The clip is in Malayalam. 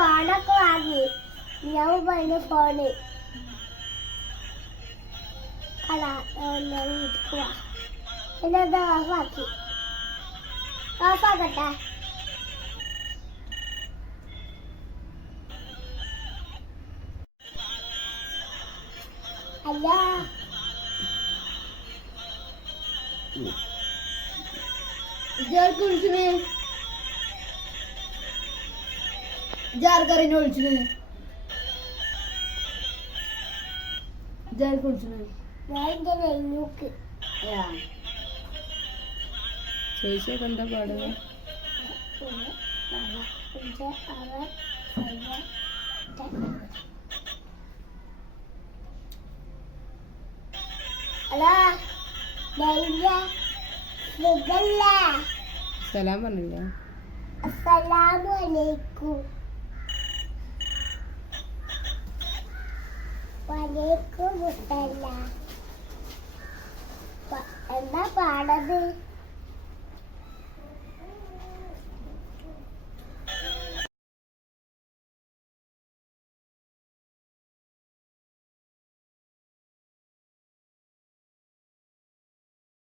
ഫോണൊക്കെ വാങ്ങി. ഞാൻ പറഞ്ഞ ഫോണ് വീട്ടിക്ക് എന്നത് ഓഫാക്കി. ഓഫാക്കട്ടെ. അല്ല ജാർക്കറിനെ വിളിച്ചിന്. ജാർക്ക് വിളിച്ചിന്. ഞാൻ എന്റെ നെയ്യൂക്ക് ചോദിച്ചൊക്കെ എന്താ പാടുക? സലാം പറഞ്ഞില്ല. അസ്സലാമു അലൈക്കും. വലൈക്കും മുസ്സലാം. എന്താ പാടത്?